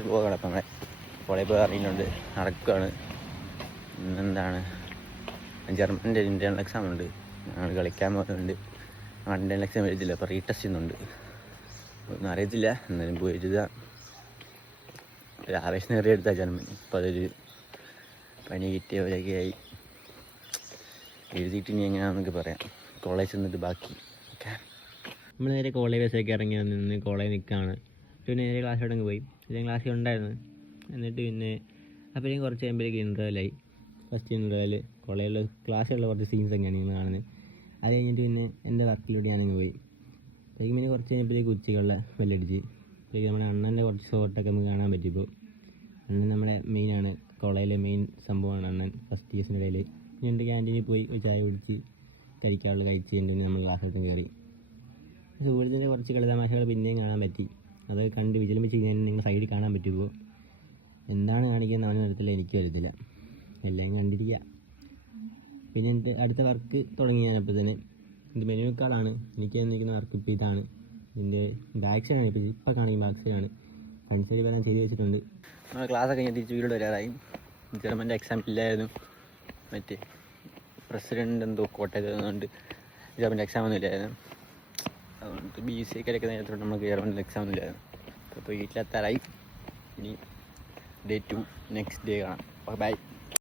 First പോകാണ്. അപ്പം നമ്മുടെ college പോയി അറിയുന്നുണ്ട്, നടക്കുകയാണ്. ഇന്നെന്താണ് ജർമ്മൻ്റെ ഇൻ്റേണൽ എക്സാം ഉണ്ട്, ഞങ്ങൾ കളിക്കാൻ പോകുന്നുണ്ട്. ഇൻ്റേണൽ എക്സാം എഴുതില്ല, അപ്പോൾ റീടെസ്റ്റ് ചെയ്യുന്നുണ്ട്. ഒന്നും അറിയത്തില്ല, എന്നാലും പോയി എഴുതുക. ഒരു ആവേശം കയറി എടുത്താൽ ജർമ്മൻ. അപ്പോൾ അതൊരു പനി കിട്ടിയ പോലെയൊക്കെ ആയി. എഴുതിയിട്ട് ഇനി എങ്ങനെയാണെന്നൊക്കെ പറയാം. കോളേജ് നിന്നിട്ട് ബാക്കി ഓക്കെ. നമ്മൾ നേരെ കോളേജ് ബസ്സൊക്കെ ഇറങ്ങി നിന്ന് കോളേജ് നിൽക്കുകയാണ്. പിന്നെ നേരെ ക്ലാസ്സിലോട്ടങ്ങ് പോയി. പിന്നെ ക്ലാസ്സിൽ ഉണ്ടായിരുന്നു. എന്നിട്ട് പിന്നെ അപ്പോഴേക്കും കുറച്ച് കഴിയുമ്പോഴേക്കും ഇൻ്റർവെല്ലായി. ഫസ്റ്റ് ഇൻ്റർവെൽ കോളേജിലെ ക്ലാസ്സിലുള്ള കുറച്ച് സീൻസ് ഒക്കെയാണ് നിങ്ങൾ കാണുന്നത്. അത് കഴിഞ്ഞിട്ട് പിന്നെ എൻ്റെ വർക്കിലൂടെ ഞാനിങ്ങ് പോയി. അപ്പോഴേക്കും പിന്നെ കുറച്ച് കഴിഞ്ഞപ്പോഴേക്കും ഉച്ചയ്ക്കുള്ള ബെല്ലടിച്ച്. അപ്പോഴേക്കും നമ്മുടെ അണ്ണൻ്റെ കുറച്ച് ഷോട്ടൊക്കെ നമുക്ക് കാണാൻ പറ്റിയപ്പോൾ. അണ്ണൻ നമ്മുടെ മെയിനാണ്, കോളേജിലെ മെയിൻ സംഭവമാണ് അണ്ണൻ. ഫസ്റ്റ് ഇയേഴ്സിൻ്റെ ഇടയിൽ ഞണ്ട് ക്യാൻറ്റീനിൽ പോയി ഒരു ചായ കുടിച്ച് കഴിക്കാനുള്ള കഴിച്ച് കഴിഞ്ഞിട്ട് നമ്മൾ ക്ലാസ്സിലത്തും കയറി. സുഹൃത്തിൻ്റെ കുറച്ച് കളിതമാശകൾ പിന്നെയും കാണാൻ പറ്റി. അത് കണ്ട് വിചലിപ്പിച്ച് കഴിഞ്ഞാൽ നിങ്ങൾ സൈഡിൽ കാണാൻ പറ്റുമ്പോൾ എന്താണ് കാണിക്കുന്നത് അവൻ്റെ അടുത്തുള്ള എനിക്ക് വരത്തില്ല, എല്ലാം കണ്ടിരിക്കുക. പിന്നെ എൻ്റെ അടുത്ത വർക്ക് തുടങ്ങി ഞാനപ്പോൾ തന്നെ. ഇത് മെനു കാർഡാണ് എനിക്ക് തന്നിരിക്കുന്ന വർക്ക്. ഇപ്പോൾ ഇതാണ് ഇതിൻ്റെ ബാക്ക് സൈഡാണ്. ഇപ്പോൾ കാണിക്കുന്ന ബാക്ക് സൈഡാണ്. ഫ്രണ്ട് സൈഡ് വരാൻ ചെയ്ത് വെച്ചിട്ടുണ്ട്. നമ്മൾ ക്ലാസ്സൊക്കെ കഴിഞ്ഞ് തിരിച്ച് വീട് വരാറായി. ജർമ്മൻ്റെ എക്സാം ഇല്ലായിരുന്നു. മറ്റേ പ്രസിഡൻ്റ് എന്തോ കോട്ടയത്തുകൊണ്ട് ജർമ്മൻ്റെ എക്സാം ഒന്നും ഇല്ലായിരുന്നു. അതുകൊണ്ട് BSc ഒക്കെ നേരത്തോട്ട് നമുക്ക് ജർമ്മൻ്റെ എക്സാം ഒന്നും ഇല്ലായിരുന്നു. അപ്പോൾ വീട്ടിലെത്താറായി. ഇനി day 2 നെക്സ്റ്റ് ഡേ കാണാം. ബൈ.